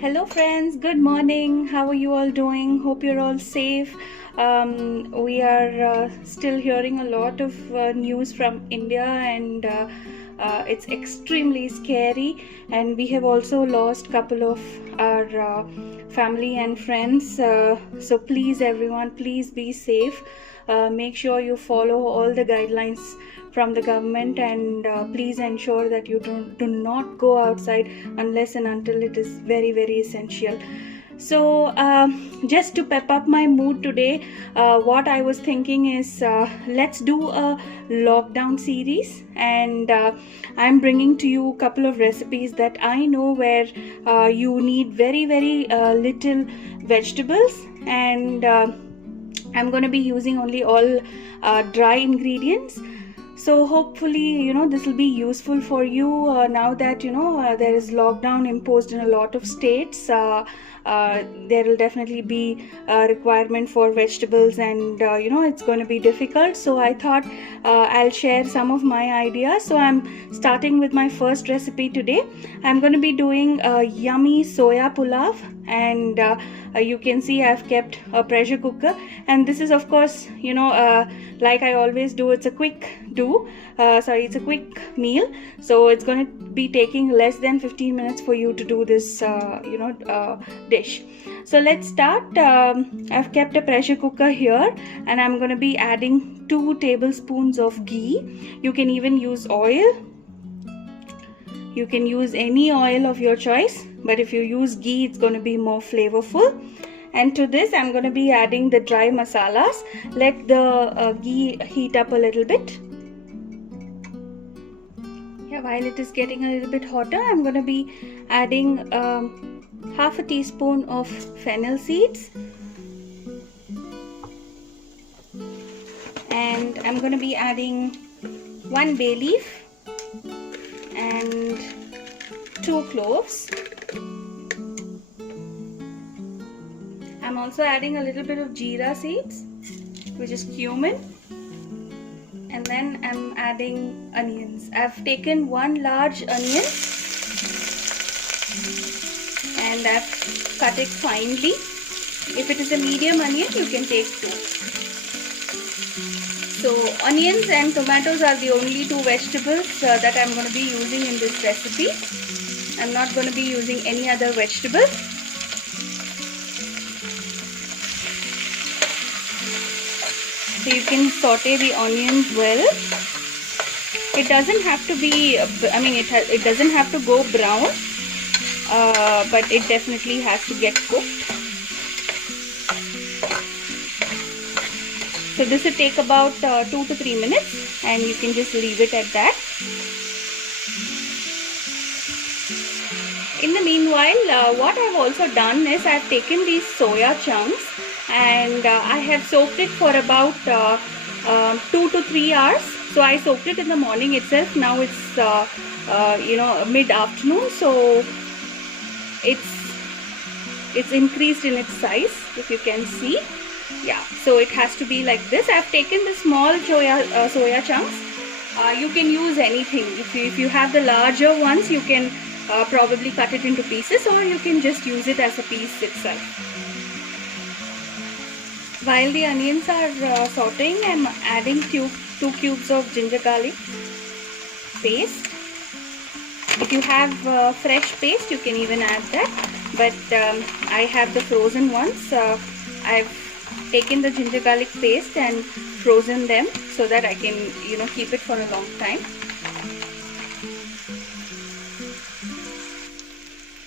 Hello friends, good morning. How are you all doing? Hope you're all safe. We are still hearing a lot of news from India, and it's extremely scary, and we have also lost couple of our family and friends. So please everyone, please be safe. Make sure you follow all the guidelines from the government, and please ensure that you do not go outside unless and until it is very essential. So just to pep up my mood today, what I was thinking is, let's do a lockdown series, and I'm bringing to you a couple of recipes that I know where you need very little vegetables, and I'm going to be using only all dry ingredients. So hopefully this will be useful for you now that there is lockdown imposed in a lot of states. There will definitely be a requirement for vegetables, and it's going to be difficult. So I thought I'll share some of my ideas. So I'm starting with my first recipe today. I'm going to be doing a yummy soya pulao, and you can see I've kept a pressure cooker, and this is of course like I always do, it's a quick it's a quick meal, so it's going to be taking less than 15 minutes for you to do this dish. So let's start. I've kept a pressure cooker here, and I'm going to be adding 2 tablespoons of ghee. You can even use oil. You can use any oil of your choice, but if you use ghee, it's going to be more flavorful. And to this, I'm going to be adding the dry masalas. Let the ghee heat up a little bit. Yeah, while it is getting a little bit hotter, I'm going to be adding half a teaspoon of fennel seeds. And I'm going to be adding 1 bay leaf and 2 cloves. I'm also adding a little bit of jeera seeds, which is cumin, and then I'm adding onions. I've taken 1 large onion and I've cut it finely. If it is a medium onion, you can take 2. So onions and tomatoes are the only 2 vegetables that I'm going to be using in this recipe. I'm not going to be using any other vegetable. So you can saute the onions well. It doesn't have to be, it doesn't have to go brown, but it definitely has to get cooked. So this will take about 2 to 3 minutes, and you can just leave it at that. In the meanwhile, what I've also done is I've taken these soya chunks, and I have soaked it for about 2 to 3 hours. So I soaked it in the morning itself. Now it's mid-afternoon, so it's increased in its size, if you can see. Yeah, so it has to be like this. I've taken the small soya chunks. You can use anything. If you have the larger ones, you can probably cut it into pieces, or you can just use it as a piece itself. While the onions are sauteing, I'm adding 2 cubes of ginger garlic paste. If you have fresh paste, you can even add that, but I have the frozen ones. I've taken the ginger garlic paste and frozen them so that I can keep it for a long time.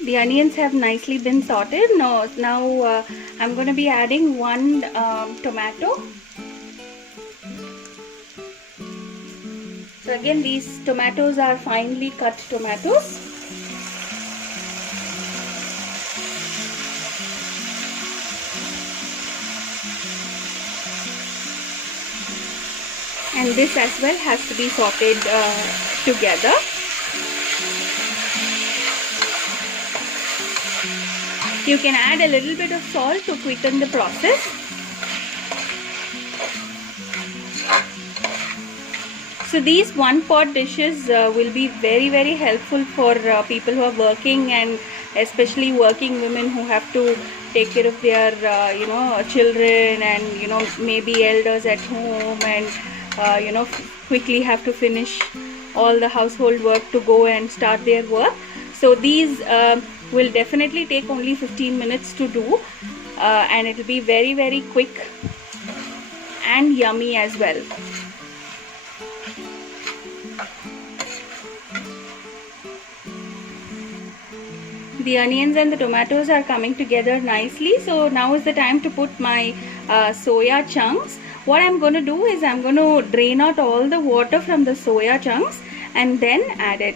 The onions have nicely been sauteed. Now I'm going to be adding 1 tomato. So again, these tomatoes are finely cut tomatoes. And this as well has to be sauteed together. You can add a little bit of salt to quicken the process. So these one pot dishes will be very helpful for people who are working and especially working women who have to take care of their children, and maybe elders at home, and quickly have to finish all the household work to go and start their work. So these will definitely take only 15 minutes to do, and it will be very, very quick and yummy as well. The onions and the tomatoes are coming together nicely, so now is the time to put my soya chunks. What I'm going to do is I'm going to drain out all the water from the soya chunks and then add it.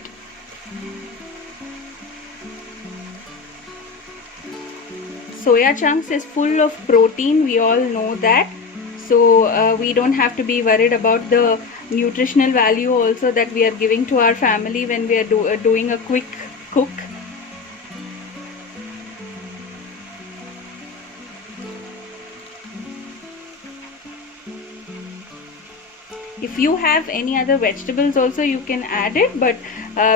Soya chunks is full of protein, we all know that, so we don't have to be worried about the nutritional value also that we are giving to our family when we are doing a quick cook. If you have any other vegetables also, you can add it, but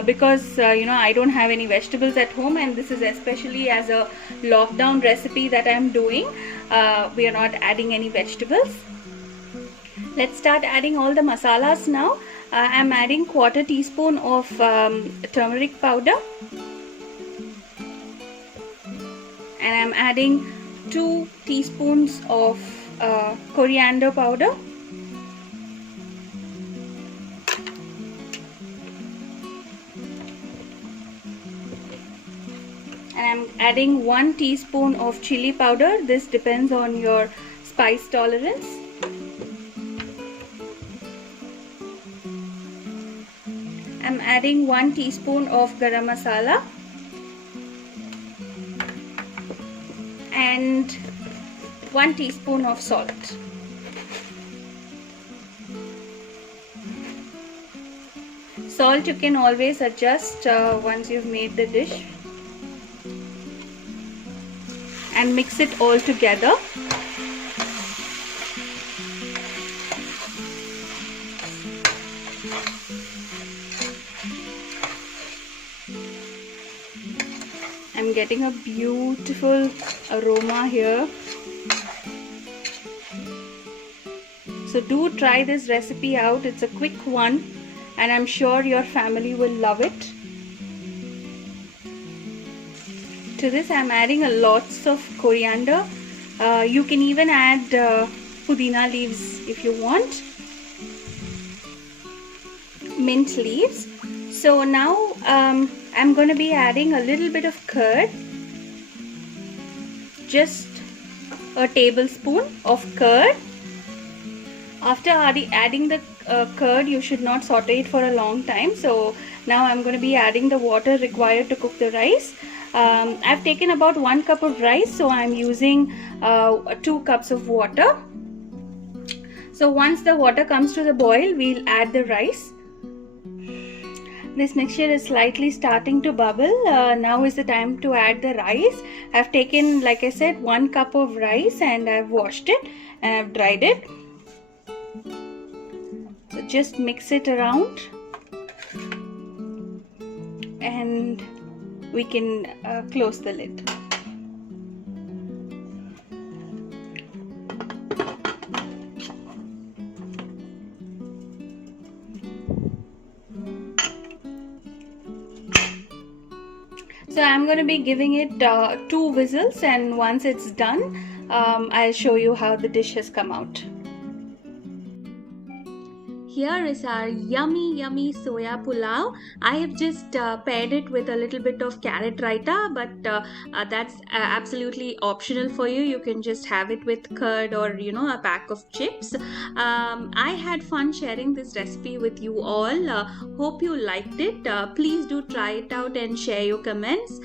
because I don't have any vegetables at home, and this is especially as a lockdown recipe that I'm doing, we are not adding any vegetables. Let's start adding all the masalas now. I'm adding 1/4 teaspoon of turmeric powder, and I'm adding 2 teaspoons of coriander powder, and I'm adding 1 teaspoon of chili powder. This depends on your spice tolerance. I'm adding 1 teaspoon of garam masala and 1 teaspoon of salt. Salt you can always adjust once you've made the dish. And mix it all together. I'm getting a beautiful aroma here. So do try this recipe out. It's a quick one, and I'm sure your family will love it. To this I'm adding a lots of coriander. You can even add pudina leaves if you want, mint leaves. So now I'm going to be adding a little bit of curd, just a tablespoon of curd. After adding the curd, you should not saute it for a long time. So now I'm going to be adding the water required to cook the rice. I've taken about 1 cup of rice, so I'm using 2 cups of water. So once the water comes to the boil, we'll add the rice. This mixture is slightly starting to bubble. Now is the time to add the rice. I've taken, like I said, 1 cup of rice, and I've washed it and I've dried it. So just mix it around, and we can close the lid. So I'm going to be giving it 2 whistles, and once it's done, I'll show you how the dish has come out. Here is our yummy soya pulao. I have just paired it with a little bit of carrot raita, but that's absolutely optional for you. You can just have it with curd or a pack of chips. I had fun sharing this recipe with you all. Hope you liked it. Please do try it out and share your comments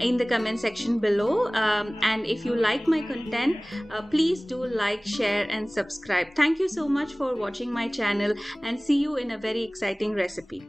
in the comment section below. And if you like my content, please do like, share and subscribe. Thank you so much for watching my channel, and see you in a very exciting recipe.